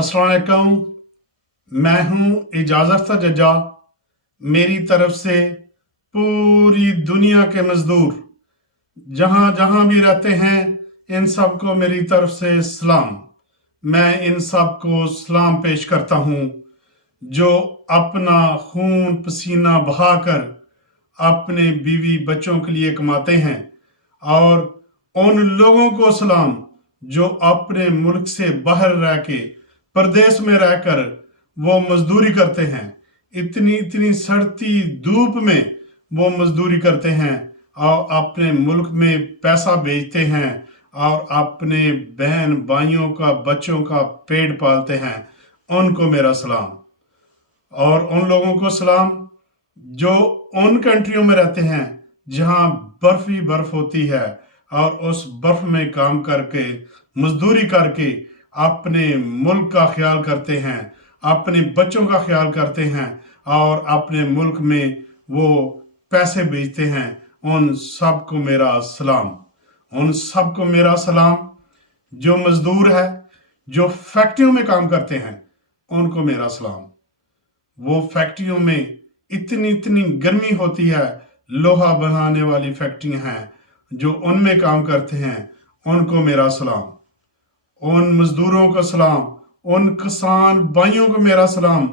अस्सलाम वालेकुम। मैं हूँ इजाज़त जजा। मेरी तरफ से पूरी दुनिया के मज़दूर जहाँ जहाँ भी रहते हैं इन सब को मेरी तरफ से सलाम। मैं इन सब को सलाम पेश करता हूँ जो अपना खून पसीना बहाकर अपने बीवी बच्चों के लिए कमाते हैं, और उन लोगों को सलाम जो अपने मुल्क से बाहर रह के परदेश में रहकर वो मजदूरी करते हैं। इतनी इतनी सड़ती धूप में वो मजदूरी करते हैं और अपने मुल्क में पैसा भेजते हैं और अपने बहन भाइयों का बच्चों का पेट पालते हैं। उनको मेरा सलाम। और उन लोगों को सलाम जो उन कंट्रियों में रहते हैं जहां बर्फ ही बर्फ होती है और उस बर्फ में काम करके मजदूरी करके अपने मुल्क का ख्याल करते हैं, अपने बच्चों का ख्याल करते हैं और अपने मुल्क में वो पैसे भेजते हैं। उन सब को मेरा सलाम। उन सब को मेरा सलाम। जो मजदूर है, जो फैक्ट्रियों में काम करते हैं, उनको मेरा सलाम। वो फैक्ट्रियों में इतनी इतनी गर्मी होती है, लोहा बनाने वाली फैक्ट्रियां हैं, जो उनमें काम करते हैं, उनको मेरा सलाम। उन मजदूरों को सलाम। उन किसान भाइयों को मेरा सलाम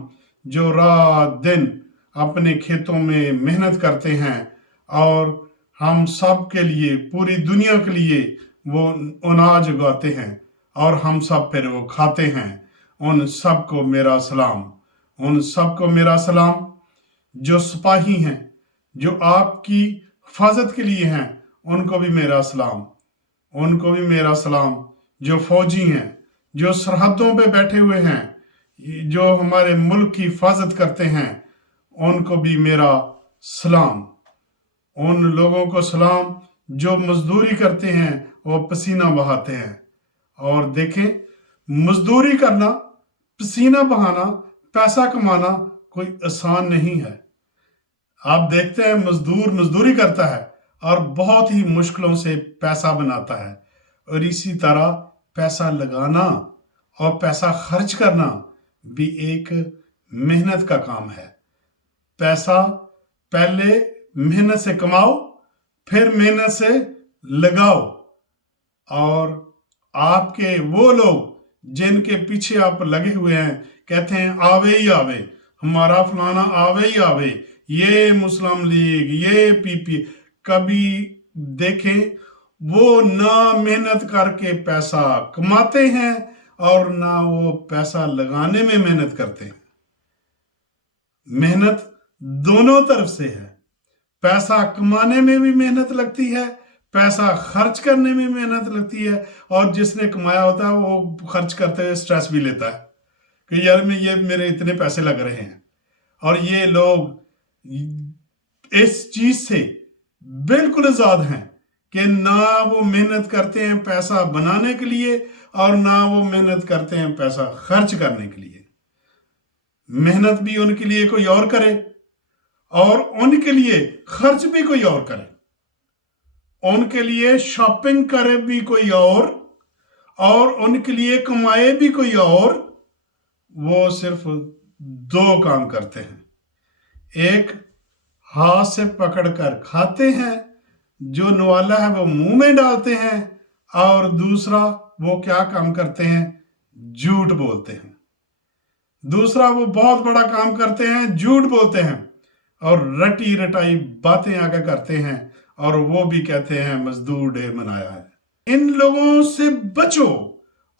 जो रात दिन अपने खेतों में मेहनत करते हैं और हम सब के लिए, पूरी दुनिया के लिए वो अनाज उगाते हैं और हम सब फिर वो खाते हैं। उन सब को मेरा सलाम। उन सब को मेरा सलाम। जो सिपाही हैं, जो आपकी हिफाजत के लिए हैं, उनको भी मेरा सलाम। उनको भी मेरा सलाम। जो फौजी हैं, जो सरहदों पे बैठे हुए हैं, जो हमारे मुल्क की हिफाजत करते हैं, उनको भी मेरा सलाम। उन लोगों को सलाम जो मजदूरी करते हैं, वो पसीना बहाते हैं। और देखें, मजदूरी करना, पसीना बहाना, पैसा कमाना कोई आसान नहीं है। आप देखते हैं मजदूर मजदूरी करता है और बहुत ही मुश्किलों से पैसा बनाता है, और इसी तरह पैसा लगाना और पैसा खर्च करना भी एक मेहनत का काम है। पैसा पहले मेहनत से कमाओ, फिर मेहनत से लगाओ। और आपके वो लोग जिनके पीछे आप लगे हुए हैं, कहते हैं आवे ही आवे, हमारा फलाना आवे ही आवे, ये मुस्लिम लीग, ये पीपी। कभी देखें वो ना मेहनत करके पैसा कमाते हैं और ना वो पैसा लगाने में मेहनत करते हैं। मेहनत दोनों तरफ से है। पैसा कमाने में भी मेहनत लगती है, पैसा खर्च करने में मेहनत लगती है, और जिसने कमाया होता है वो खर्च करते हुए स्ट्रेस भी लेता है कि यार ये मेरे इतने पैसे लग रहे हैं। और ये लोग इस चीज से बिल्कुल आजाद हैं कि ना वो मेहनत करते हैं पैसा बनाने के लिए और ना वो मेहनत करते हैं पैसा खर्च करने के लिए। मेहनत भी उनके लिए कोई और करे और उनके लिए खर्च भी कोई और करे। उनके लिए शॉपिंग करे भी कोई और उनके लिए कमाए भी कोई और। वो सिर्फ दो काम करते हैं। एक, हाथ से पकड़कर खाते हैं, जो नवाला है वो मुंह में डालते हैं, और दूसरा वो क्या काम करते हैं, झूठ बोलते हैं। दूसरा वो बहुत बड़ा काम करते हैं, झूठ बोलते हैं और रटी रटाई बातें आगे करते हैं, और वो भी कहते हैं मजदूर डे मनाया है। इन लोगों से बचो।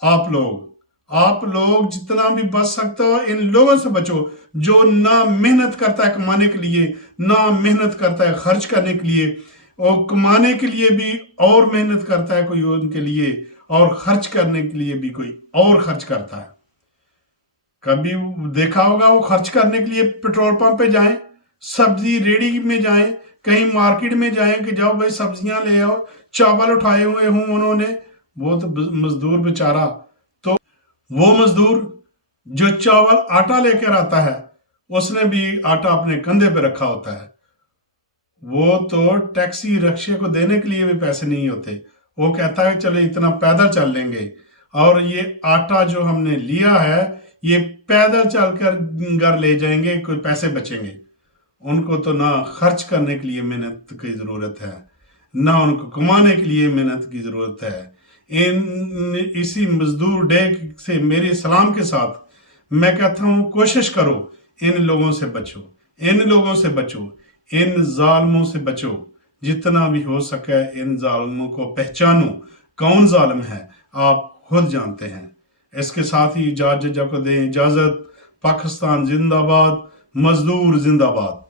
आप लोग जितना भी बच सकते हो इन लोगों से बचो जो ना मेहनत करता है कमाने के लिए, ना मेहनत करता है खर्च करने के लिए, और कमाने के लिए भी और मेहनत करता है कोई उनके लिए, और खर्च करने के लिए भी कोई और खर्च करता है। कभी देखा होगा वो खर्च करने के लिए पेट्रोल पंप पे जाएं, सब्जी रेडी में जाएं, कहीं मार्केट में जाएं कि जाओ भाई सब्जियां ले आओ, चावल उठाए हुए हों उन्होंने। वो तो मजदूर बेचारा, तो वो मजदूर जो चावल आटा लेकर आता है, उसने भी आटा अपने कंधे पे रखा होता है। वो तो टैक्सी रिक्शे को देने के लिए भी पैसे नहीं होते। वो कहता है चलो इतना पैदल चल लेंगे, اور یہ آٹا جو ہم نے لیا ہے یہ پیدل چل کر گھر لے جائیں گے، کوئی پیسے بچیں گے؟ ان کو تو نہ خرچ کرنے کے لیے محنت کی ضرورت ہے، نہ ان کو کمانے کے لیے محنت کی ضرورت ہے۔ اسی مزدور ڈے سے میرے سلام کے ساتھ میں کہتا ہوں کوشش کرو، ان لوگوں سے بچو، ان لوگوں سے بچو، ان ظالموں سے بچو، جتنا بھی ہو سکے ان ظالموں کو پہچانو، کون ظالم ہے آپ خود جانتے ہیں۔ اس کے ساتھ ہی جج کو دیں اجازت۔ پاکستان زندہ باد، مزدور زندہ باد۔